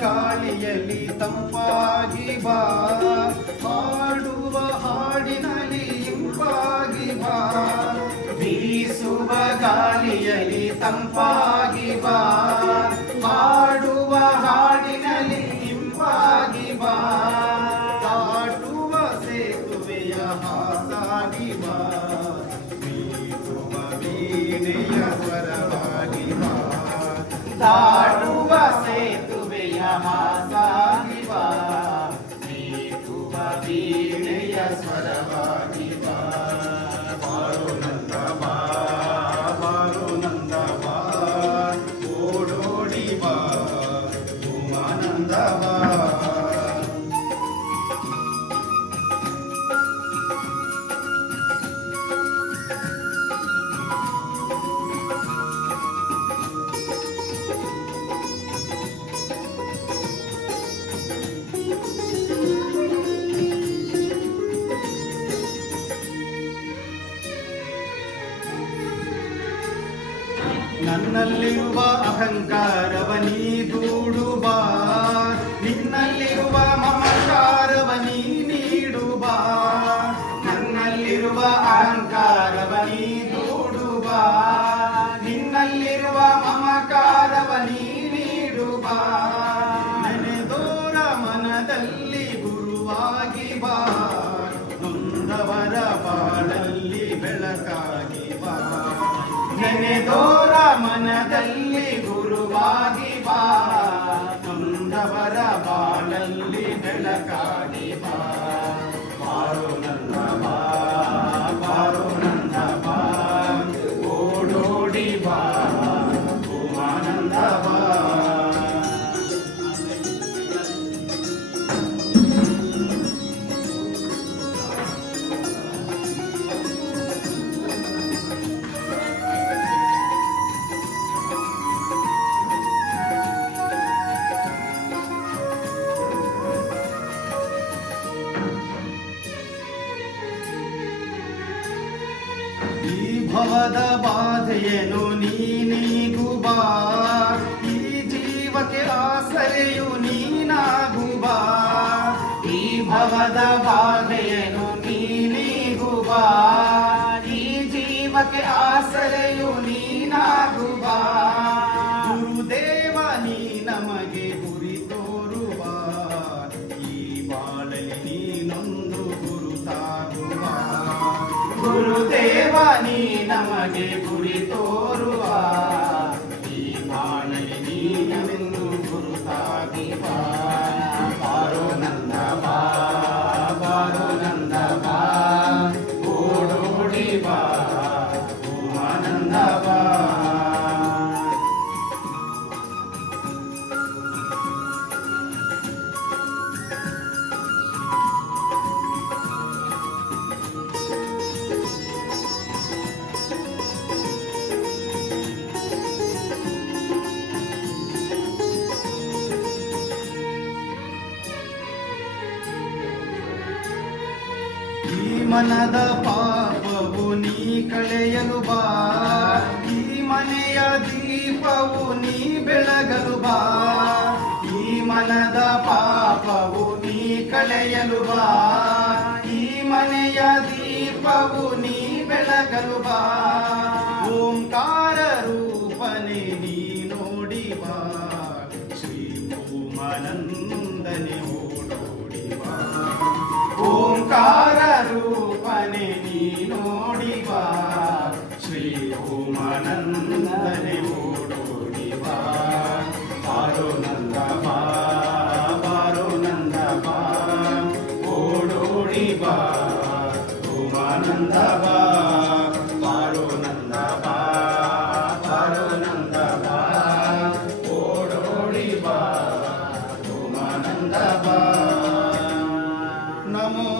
ಗಾಳಿಯಲ್ಲಿ ತಂಪಾಗಿ ಬಾ, ಹಾಡುವ ಹಾಡಿನಲ್ಲಿ ಇಂಪಾಗಿ ಬಾ. ಬೀಸುವ ಗಾಳಿಯಲ್ಲಿ ತಂಪಾಗಿ ಬಾ, ಹಾಡುವ ಹಾಡಿನಲ್ಲಿ ಇಂಪಾಗಿ ಬಾ. ದಾಟುವ ಸೇತುವೆಯ ಹಾಸಾಗಿ ಬಾ, ಬೀಸುವ ವೀಣೆಯ ಸ್ವರವಾಗಿ ಬಾ. ದಾಟುವ ಸೇತುವೆಯ ಹಾಸಾಗಿ ಬಾ, ಬೀಸುವ ವೀಣೆಯ ಸ್ವರವಾಗಿ ಬಾ. ಬಾರೋ ನಂದ ಬಾ, ಬಾರೋ ನಂದ ಬಾ, ಓಡೋಡಿ ಬಾ ಉಮಾನಂದ ಬಾ. ನನ್ನಲ್ಲಿರುವ ಅಹಂಕಾರವ ನೀ ದೂಡು ಬಾ, ನಿನ್ನಲ್ಲಿರುವ ಮಮಕಾರವ ನೀ ನೀಡು ಬಾ. ನನ್ನಲ್ಲಿರುವ ಅಹಂಕಾರವ ನೀ ದೂಡು ಬಾ, ನಿನ್ನಲ್ಲಿರುವ ಮಮಕಾರವ ನೀ ನೀಡು ಬಾ. ನೆನೆದೋರ ಮನದಲ್ಲಿ ಗುರುವಾಗಿ ಬಾ, ನೊಂದವರ ಬಾಳಲ್ಲಿ ಬೆಳಕಾಗಿ ಬಾ. ನೆನೆದೋರ ಮನದಲ್ಲಿ ಗುರುವಾಗಿ ಬಾ, ನೊಂದವರ ಬಾಳಲ್ಲಿ ಬೆಳಕಾಗಿ ಬಾ. ಬಾರೋ ನಂದ ಬಾ, ಬಾರೋ ನಂದ ಬಾ, ಓಡೋಡಿ ಬಾ ಉಮಾನಂದ ಬಾ. ಈ ಭವದ ಬಾಧೆಯನ್ನು ನೀನೀಗು ಬಾ, ಈ ಜೀವಕ್ಕೆ ಆಸರೆಯು ನೀನಾಗು ಬಾ. ಈ ಭವದ ಬಾಧೆಯನ್ನು ನೀನೀಗು ಬಾ, ಈ ಜೀವಕ್ಕೆ ಆಸರೆಯು ನೀನಾಗು ಬಾ. ಗುರುದೇವ ನೀ ನಮಗೆ ಗುರಿ ತೋರುವ, ಈ ಬಾಳಲಿ ನೀನೊಂದು ಗುರುತಾಗುವ. ಗುರುದೇವ ನೀ ನಮಗೆ ಗುರಿ ತೋರುವ, ಈ ಬಾಳಲಿ ನೀನೆಂದು ಗುರುತಾಗಿ ಬಾ. ಬಾರೋ ನಂದ ಬಾ, ಬಾರೋ ನಂದ ಬಾ, ಓಡೋಡಿ ಬಾ ಉಮಾನಂದ ಬಾ. ಈ ಮನದ ಪಾಪವು ನೀ ಕಳೆಯಲು ಬಾ, ಈ ಮನೆಯ ದೀಪವು ನೀ ಬೆಳಗಲು ಬಾ. ಈ ಮನದ ಪಾಪವು ನೀ ಕಳೆಯಲು ಬಾ, ಈ ಮನೆಯ ದೀಪವು ನೀ ಬೆಳಗಲು ಬಾ. ಓಂಕಾರ ರೂಪನೆ ನೀ ನೋಡಿ ಬಾ, ಶ್ರೀ ಉಮಾನಂದನೆ ಓಡೋಡಿ ಬಾ. ಓಂಕಾರ ರೂಪನೆ ನೀ ನೋಡಿ ಬಾ, ಶ್ರೀ ಉಮಾನಂದನೆ ಓಡೋಡಿ ಬಾ. ಬಾರೋ ನಂದ ಬಾ, ಬಾರೋ ನಂದ ಬಾ, ಓಡೋಡಿ ಬಾ ಉಮಾನಂದ ಬಾ. ಬಾರೋ ನಂದ ಬಾ, ಬಾರೋ ನಂದ ಬಾ, ಓಡೋಡಿ ಬಾ ಉಮಾನಂದ ಬಾ. ನಮೋ